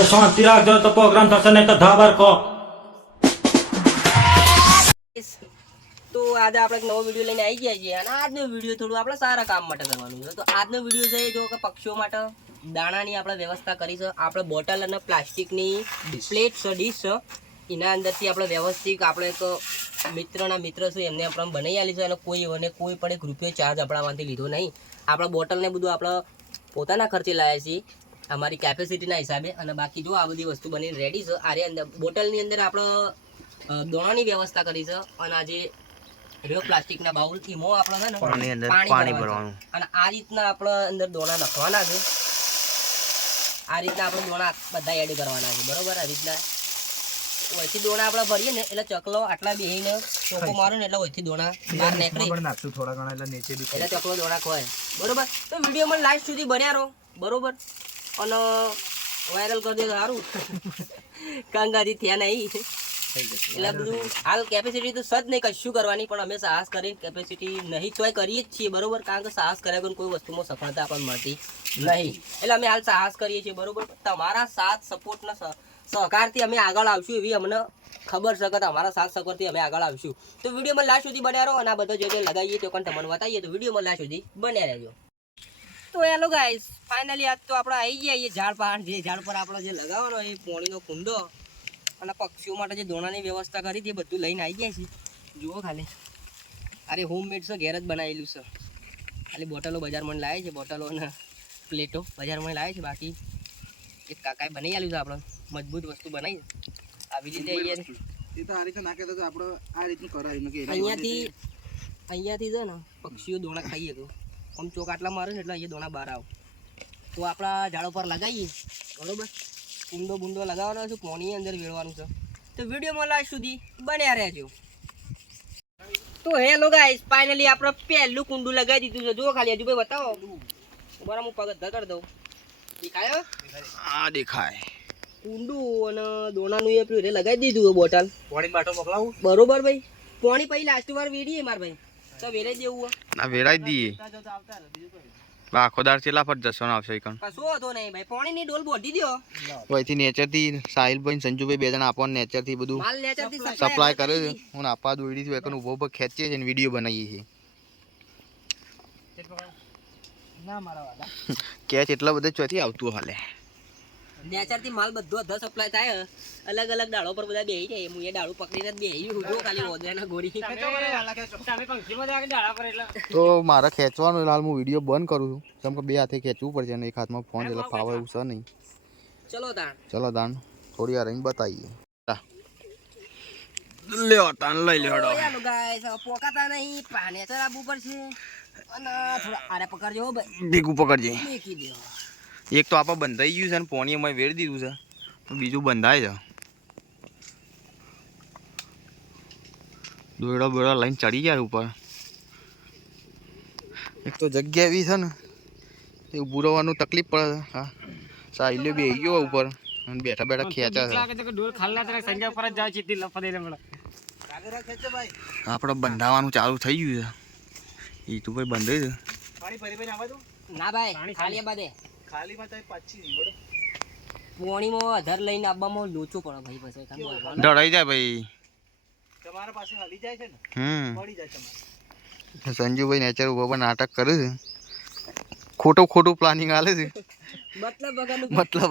એ શાંતિ રાખજો તો પ્રોગ્રામ થશે નહીં તો ધાબર કો. તો આજે આપણે એક નવો વિડીયો લઈને આવી ગયા છીએ અને આજનો વિડીયો થોડું આપણે સારા કામ માટે કરવાનું છે. તો આજનો વિડીયો છે જો કે પક્ષીઓ માટે દાણાની આપણે વ્યવસ્થા કરી છે. આપણે બોટલ અને પ્લાસ્ટિકની પ્લેટ છે, ડીશ છે, એના અંદરથી આપણે વ્યવસ્થિત આપણે એક મિત્રના મિત્ર છે એમને આપણે બનાવી આલી છે અને કોઈ પણ એક રૂપિયો ચાર્જ આપણામાંથી લીધો નહીં. આપણે બોટલને બધું આપણે પોતાના ખર્ચે લાવ્યા છીએ અમારી કેપેસિટીના હિસાબે. અને બાકી જો આ બધી વસ્તુ બનીને રેડી છે. આ અંદર બોટલની અંદર આપણે દોણાની વ્યવસ્થા કરી છે અને આજે રેવ પ્લાસ્ટિકના બાઉલ એમાં આપણે છે ને પાણી ભરવાનું અને આ રીતના આપણે અંદર દોણા નાખવાના છે. આ રીતના આપણે દોણા બધા એડ કરવાના છે, બરોબર. આ રીતના વહીથી દોણા આપણે ભરીએ ને એટલે ચકલો આટલા બેહીને ચોકો મારો ને એટલે વહીથી દોણા બહાર નીકળી થોડા ઘણા એટલે નીચે એટલે ચકલો દોણા ખોય, બરોબર. તો વિડીયોમાં લાસ્ટ સુધી બન્યા રહો, બરોબર. અને વાયરલ કરી દે તો સારું કંગાજી થયા નહીં એટલે બધું હાલ કેપેસિટી તો સજ નહીં કશું કરવાની, પણ અમે સાહસ કરીને કેપેસિટી નહીં તોય કરીએ જ છીએ, બરોબર. કારણ કે સાહસ કર્યા વગર કોઈ વસ્તુમાં સફળતા આપણને મળતી નહીં, એટલે અમે હાલ સાહસ કરીએ છીએ, બરોબર. તમારા સાથ સપોર્ટના સહકારથી અમે આગળ આવશું એવી અમને ખબર છે કે તમારા સાથ સહકારથી અમે આગળ આવશું. તો વિડીયોમાં લાસ્ટ સુધી બન્યા રહો અને આ બધો જે લગાવીએ તો પણ તમને બતાવીએ. તો વિડીયોમાં લાસ્ટ સુધી બન્યા રહેજો. તો હેલો ગાઈસ, ફાઇનલી આજ તો આપણે આવી ગયા ઝાડ પર. જે ઝાડ પર આપણે જે લગાવવાનો એ પોણીનો કુંડો અને પક્ષીઓ માટે જે દોણાની વ્યવસ્થા કરી હતી એ બધું લઈને આવી ગયા છે. જુઓ ખાલી, અરે હોમમેડ છે, ઘેર જ બનાવેલું છે. ખાલી બોટલો બજારમાં લાવે છે, બોટલો અને પ્લેટો બજારમાં લાવે છે. બાકી એક કાકાએ બનાવી આવેલું છે, આપણે મજબૂત વસ્તુ બનાવી છે. આવી રીતે અહીંયાથી છે ને પક્ષીઓ દોણા ખાઈએ તો આમ ચોક આટલા મારે ને એટલે અહીંયા દોણા બહાર આવે. તો આપણા ઝાડો પર લગાવીએ, બરોબર. કુંડો બુંડો લગાવવાનો છે, પોણી અંદર વેળવાનું છે. તો વિડીયોમાં લાસ્ટ સુધી બન્યા રહેજો. તો હેલો ગાઈસ, ફાઇનલી આપણે પહેલું કુંડું લગાવી દીધું છે. જો ખાલી હજુ ભાઈ બતાવો, બરાબર. હું પગ ધર દઉં, દેખાય? હા દેખાય. કુંડું અને દોણાનું એ પેલું લગાવી દીધું બોટલ. પાણી બાટો મોકલાવું, બરોબર ભાઈ. પાણી પછી લાસ્ટ વાર વેડીએ માર ભાઈ. તો વેરાઈ દેવું ના વેરાઈ દઈએ. આખો દાર ચેલા પર જસો ના આવશે કણ કશું હતો નહીં ભાઈ. પાણીની ડોલ બોધી દયો ઓયથી નેચરથી સાહિલભાઈ સંજુભાઈ બે જણા આપણ નેચરથી બધું માલ નેચરથી સપ્લાય કરે છે. હું આપા દોડી થી એકન ઉભો ઉભો ખેંચીએ છે ને વિડિયો બનાવીએ છીએ. ના મારા વાલા કેચ એટલા બધા ચોથી આવતું હાલે. નેચરથી માલ બધો અધર સપ્લાય થાય. અલગ અલગ ડાળો પર બધા બેહી જાય. હું એ ડાળું પકડીને જ બેહી જો ખાલી ઓદરાના ગોળી. તો મારે ખેંચવાનું હાલ હું વિડીયો બંધ કરું છું, કેમ કે બે હાથે ખેંચવું પડશે અને એક હાથમાં ફોન એટલે ફાવે એવું છે નહીં. ચલો તાણ થોડી વાર રહીને બતાવીએ. લ્યો તાણ લઈ લેડો ગાઈસ. પોકાતા નહીં, પાને ચરાબુ પડશે અને થોડા આરે પકડજો ભાઈ, ભેગું પકડજે. મેકી દો. એક તો આપણે બંધાઈ ગયું છે અને પોણી અમે વેરી દીધું છે, તો બીજું બંધાય છે. દોયડો બેડો લઈને ચડી જાય ઉપર. એક તો જગ્યા એવી છે ને એ ઊભું રહેવાનું તકલીફ પડે. હા સાહિલ બે ગયો ઉપર અને બેઠા બેઠા ખેંચા છે. આપણે બંધાવાનું ચાલુ થઈ ગયું છે. એ તો ભાઈ બંધાઈ છે. ના ભાઈ ખાલી બાદે પોણીમાં અધર લઈને આવવામાં લોચો પડે ભાઈ. પછી ડરાઈ જાય ભાઈ. તમારા પાસે હલી જાય છે ને, પડી જાય તમારે. સંજુભાઈ નેચર ઉપર નાટક કરે છે. ખોટું પ્લાનિંગ આલે છે. મતલબ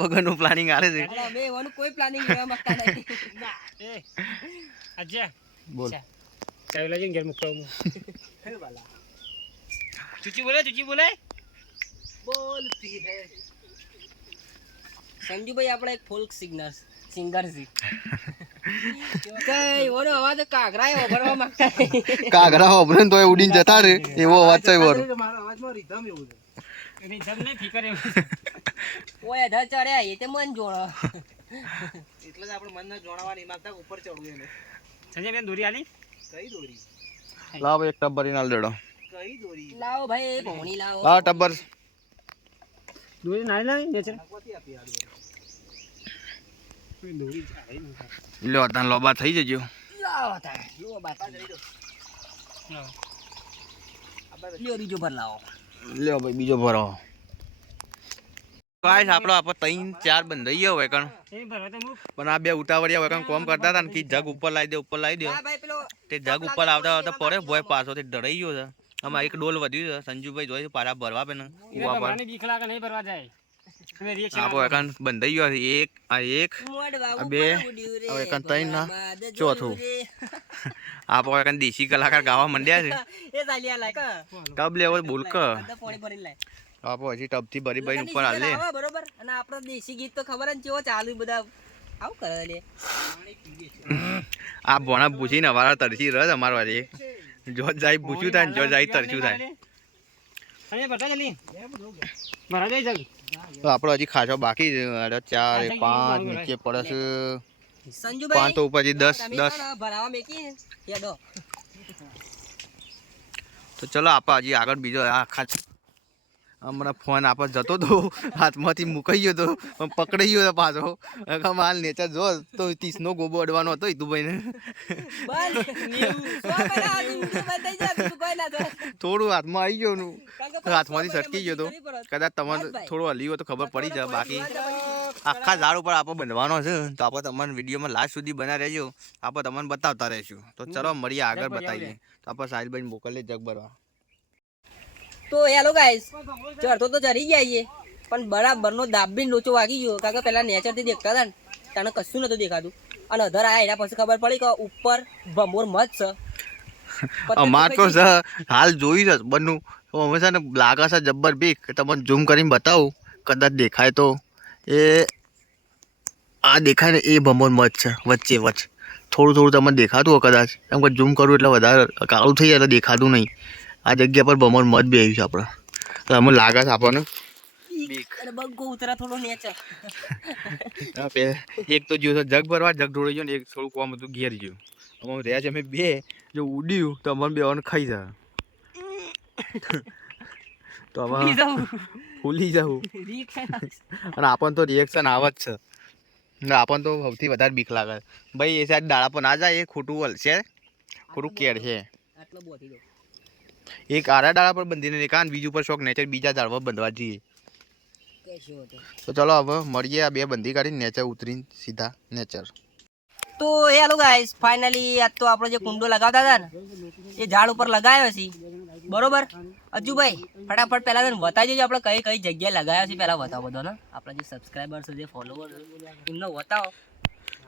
વગરનું પ્લાનિંગ આલે છે. અમે એવાનું કોઈ પ્લાનિંગ લેવા માંગતા નહીં. ના એ અજય બોલ ચાલ લઈને ઘર મૂકતો હું. હે વાલા ચુચી બોલે બોલતી હે. સંજુભાઈ આપણે એક ફોલ્ક સિંગર છે. કઈ ઓનો અવાજ કાગરાએ ઓભરવા માંગતા કાગરા ઓભરે તો ઉડીને જતા રે એવો અવાજ છે વરો. મારો અવાજમાં રીધમ એવું છે. રીધમ નહીં ફિકર એવું. ઓય ધર ચડ્યા એ તે મન જોણો એટલે જ આપણે મનને જોણવાની માંગતા ઉપર ચડવું એને. સંજય બેન દોરી આલી કઈ દોરી લાવો એક ટબ્બર ઇનાલ દેડો. કઈ દોરી લાવો ભાઈ, ભોણી લાવો. હા ટબ્બર દોરી નાઈ લાવી નેચર કોથી આપી આ દોરી. દોરી જાય લ્યો તાન લોબા થઈ જજો. લાવો તાન લોબા થઈ જજો. લ્યો બીજો ભર લાવો. લ્યો ભાઈ બીજો ભરો. ગાઈસ આપણે 3-4 બંધાઈ ગયો હોય કણ પણ આ બે ઉતાવળિયા હોય કણ કોમ કરતા હતા ને કે જગ ઉપર લાવી દે હા ભાઈ પેલો તે જગ ઉપર આવતા પડે ભોય પાછો તે ડરાઈ ગયો છે આમાં એક ડોલ વધ્યું છે સંજુભાઈ જોઈ પારા ભરવા પે ને કુવા પર આપણે કણ બંધાઈ ગયો એક આ બે હવે કણ 3 ના ચોથું આપણે કણ દેશી કલાકાર ગાવા માંડ્યા છે એ ચાલ્યા લાય ટબ લેવો બોલક પાણી ભરીને લાય આપણે હજી ટબ થી ભરી ઉપર હાલે બરોબર અને આપણો દેશી ગીત તો ખબર જ કેવો ચાલુ બધા આવું કરે લે આ ભોણા પૂછીને અમારા તરસી રસ અમાર વાળી જો જાય પૂછ્યું થાય ને જો જાય તરસ્યું થાય તો આપણો હજી ખાસો બાકી છે 4 5 નીચે પડે છે સંજુભાઈ 5 તો ઉપર 10 ભરાવા મેકી હેડો તો ચલો આપણે હજી આગળ બીજો આખા હમણાં ફોન આપણે જતો તો હાથમાંથી મુકાઈ ગયો તો પણ પકડાઈ ગયો પાછો માલ નેચર જો તો 30 નો ગોબો અડવાનો હતો ઈતુભાઈ ને થોડું હાથમાં આવી ગયો હાથમાંથી સટકી ગયો તો કદાચ તમારે થોડું હલી હોય તો ખબર પડી જાય બાકી આખા ઝાડ ઉપર આપણે બનવાનો છે તો આપણે તમને વિડીયોમાં લાસ્ટ સુધી બના રહેજો આપણે તમને બતાવતા રહીશું તો ચલો મળીએ આગળ બતાવીએ તો આપણે સાહિલભાઈ મોકલીએ જગ ભરવા તો હેલો ગાઈસ ચડતો તો ચડી ગયા છીએ પણ બરાબરનો દાબીન લોચો વાગી ગયો કારણ કે પેલા નેચરથી દેખતા હતા ને તને કશું નતું દેખાતું અને અધર આયા એના પછી ખબર પડી કે ઉપર ભમોર મત છે અમાર તો હાલ જોઈ છે બનનું અમે છે ને લાગે છે જબ્બર બીક તમને ઝૂમ કરીને બતાવું કદાચ દેખાય તો એ આ દેખાય ને એ ભમોર મત છે વચ્ચે થોડું તમને દેખાતું હોય કદાચ એમ કે ઝૂમ કરું એટલે વધારે કાળું થઈ જાય એટલે દેખાતું નહીં આ જગ્યા પર ભમોર મત બી આવ્યું છે આપણે તો અમને લાગે છે આપણને એક તો જોયું જગ ભરવા જગ ઢોળી ગયો ને એક થોડું કોમ હતું ઘેર ગયું અમે રહ્યા છે અમે બે જો ઉડ્યું તો અમને બે ખાઈ જાય તો અમે ફૂલી જવું અને આપણને તો રિએક્શન આવે જ છે આપણને તો સૌથી વધારે બીક લાગે ભાઈ એ સાઈડ દાડા પર ના જાય એ ખોટું હલશે ખોટું કેર છે એક આરા દાડા પર બંધીને કાન બીજું પર શોખ નેચર બીજા ઝાડવા બંધવા જઈએ તો ચલો હવે મળીએ આ બે બંધી કાઢીને નેચર ઉતરીને સીધા નેચર તો હેલો ગાઈસ ફાઇનલી આજ તો આપણે જે કુંડો લગાવતા હતા ને એ ઝાડ ઉપર લગાવ્યો છે બરોબર હજુ ભાઈ ફટાફટ પહેલા તને બતાવી દેજો આપણે કઈ જગ્યાએ લગાવ્યો છે પહેલા બતાવો બધો ને આપણા જે સબસ્ક્રાઈબર છે જે ફોલોવર એમને બતાવો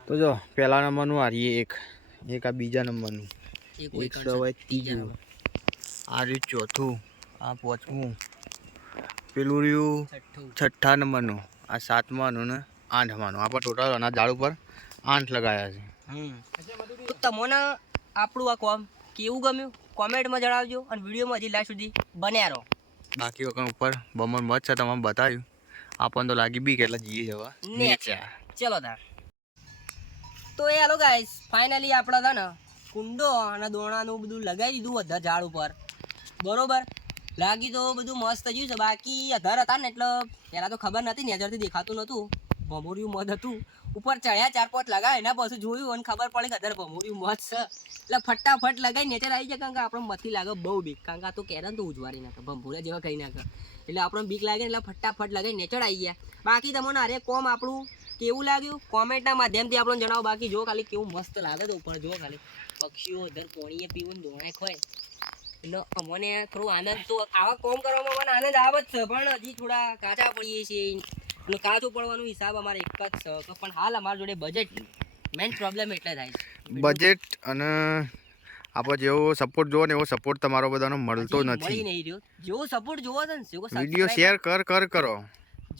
તો જો પહેલા નંબરનું હારીએ એક આ બીજા નંબરનું એક ત્રીજું આ રહ્યું ચોથું આ પાંચમું પેલું રહ્યું છઠ્ઠા નંબરનું આ સાતમાનું ને આઠમાનું આપણે ટોટલ આના ઝાડ ઉપર 8 લગાવ્યા છે તો તમને આપણું આ કોમ કેવું ગમ્યું કોમેન્ટમાં જણાવજો અને વિડીયોમાં હજી લાસ્ટ સુધી બન્યા રહો બાકી વખત ઉપર બમર મત છે તમારે બતાવ્યું આપણને તો લાગી બી કેટલા જઈએ જવા નીચે ચલો તાર તો એ હાલો ગાઈસ ફાઇનલી આપણે હતા ને કુંડો અને દોણાનું બધું લગાવી દીધું બધા ઝાડ ઉપર બરોબર લાગી તો બધું મસ્ત થયું છે બાકી અધર હતા ને એટલે પહેલાં તો ખબર નથી નેચરથી દેખાતું નહોતું ભમોરિયું મધ હતું ઉપર ચડ્યા 4-5 લગાવે એના પછી જોયું અને ખબર પડે કે અધર ભમોરિયું મધ છે એટલે ફટાફટ લગાવી નેચર આવી જાય કારણ કે આપણે મથી લાગે બહુ બીક કારણ કે આ તો કેરન તો ઉજવારી નાખે ભમભૂરા જેવા કહી નાખે એટલે આપણને બીક લાગે એટલે ફટાફટ લગાવી નેચર આવી ગયા બાકી તમને અરે કોમ આપણું કેવું લાગ્યું કોમેન્ટના માધ્યમથી આપણને જણાવો બાકી જો ખાલી કેવું મસ્ત લાગે તો ઉપર જો ખાલી પક્ષીઓ અધર પોણીએ પીવું દોણે ખોય એટલે અમને થોડું આનંદ તો આવા કોમ કરવામાં મને આનંદ આવે જ છે પણ હજી થોડા કાચા પડીએ છીએ અને કાચું પડવાનો હિસાબ અમારે એક જ છે પણ હાલ અમારા જોડે બજેટ મેઇન પ્રોબ્લેમ એટલે થાય છે બજેટ અને આપણે જેવો સપોર્ટ જોવો ને એવો સપોર્ટ તમારો બધાનો મળતો નથી નહીં રહ્યો જેવો સપોર્ટ જોવો છે ને વિડીયો શેર કરો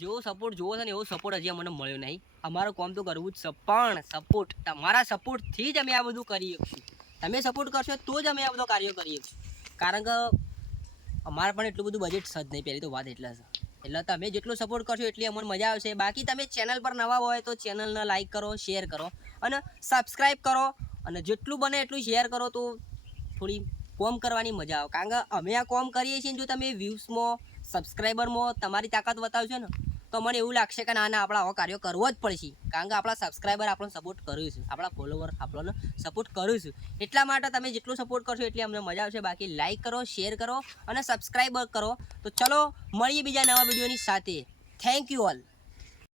જેવો સપોર્ટ જોવો છે ને એવો સપોર્ટ હજી અમને મળ્યો નહીં અમારું કામ તો કરવું જ છે પણ સપોર્ટ તમારા સપોર્ટથી જ અમે આ બધું કરી શકીશું તમે સપોર્ટ કરશો તો જ અમે આ બધો કાર્ય કરી શકીશું કારણ કે અમારે પણ એટલું બધું બજેટ સજ નહીં પહેલી તો વાત એટલે છે એટલે તમે જેટલો સપોર્ટ કરશો એટલી અમને મજા આવશે બાકી તમે ચેનલ પર નવા હોય તો ચેનલને લાઈક કરો શેર કરો અને સબસ્ક્રાઈબ કરો અને જેટલું બને એટલું શેર કરો તો થોડી કોમ કરવાની મજા આવે કારણ કે અમે આ કોમ કરીએ છીએ જો તમે વ્યૂઝમાં સબસ્ક્રાઈબરમાં તમારી તાકાત બતાવશો ને તો મને એવું લાગશે કે ના આપણે આવા કાર્યો કરવો જ પડશે કારણ કે આપણા સબસ્ક્રાઈબર આપણને સપોર્ટ કર્યું છે આપણા ફોલોવર આપણને સપોર્ટ કર્યું છે એટલા માટે તમે જેટલું સપોર્ટ કરશો એટલી અમને મજા આવશે બાકી લાઈક કરો શેર કરો અને સબસ્ક્રાઈબ કરો તો ચલો મળીએ બીજા નવા વિડીયોની સાથે થેન્ક યુ ઓલ.